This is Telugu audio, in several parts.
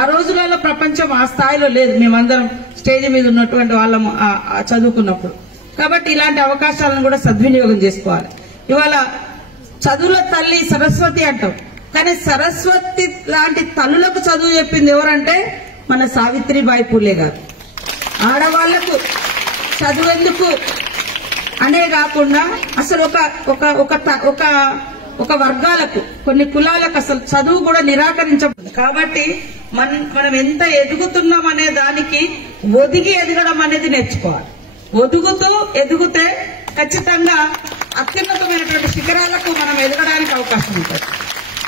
ఆ రోజులలో ప్రపంచం ఆ స్థాయిలో లేదు, మేమందరం స్టేజ్ మీద ఉన్నటువంటి వాళ్ళం చదువుకున్నప్పుడు. కాబట్టి ఇలాంటి అవకాశాలను కూడా సద్వినియోగం చేసుకోవాలి. ఇవాళ చదువుల తల్లి సరస్వతి అంటాం, కానీ సరస్వతి లాంటి తల్లులకు చదువు చెప్పింది ఎవరంటే మన సావిత్రిబాయి పూలే గారు. ఆడవాళ్లకు చదువెందుకు అనే కాకుండా అసలు ఒక వర్గాలకు, కొన్ని కులాలకు అసలు చదువు కూడా నిరాకరించబడింది. కాబట్టి మనం ఎంత ఎదుగుతున్నాం అనే దానికి ఒదిగి ఎదగడం అనేది నేర్చుకోవాలి. ఎదిగితే ఖచ్చితంగా అత్యున్నతమైనటువంటి శిఖరాలకు మనం ఎదగడానికి అవకాశం ఉంటుంది.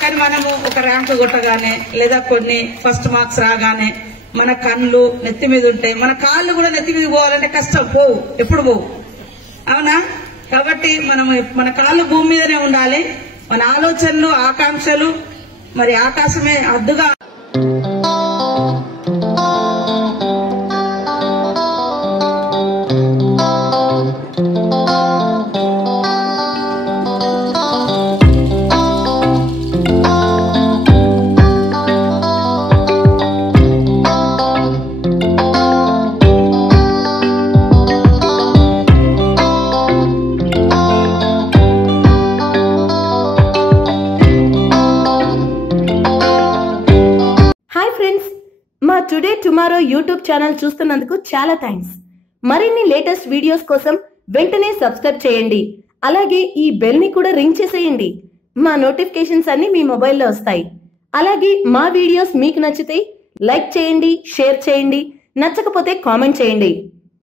కానీ మనము ఒక ర్యాంకు కొట్టగానే లేదా కొన్ని ఫస్ట్ మార్క్స్ రాగానే మన కళ్ళు నెత్తి మీద ఉంటాయి, మన కాళ్ళు కూడా నెత్తి మీద పోవాలంటే కష్టం, పోవు, ఎప్పుడు పోవు, అవునా? కాబట్టి మన కాళ్ళు భూమి మీదనే ఉండాలి. మన ఆలోచనలు, ఆకాంక్షలు మరి ఆకాశమే అద్దుగా. మా టుడే టుమారో యూట్యూబ్ ఛానల్ చూస్తున్నందుకు చాలా థ్యాంక్స్. మరిన్ని లేటెస్ట్ వీడియోస్ కోసం వెంటనే సబ్స్క్రైబ్ చేయండి. అలాగే ఈ బెల్ ని కూడా రింగ్ చేసేయండి. మా నోటిఫికేషన్స్ అన్ని మీ మొబైల్లో వస్తాయి. అలాగే మా వీడియోస్ మీకు నచ్చితే లైక్ చేయండి, షేర్ చేయండి, నచ్చకపోతే కామెంట్ చేయండి.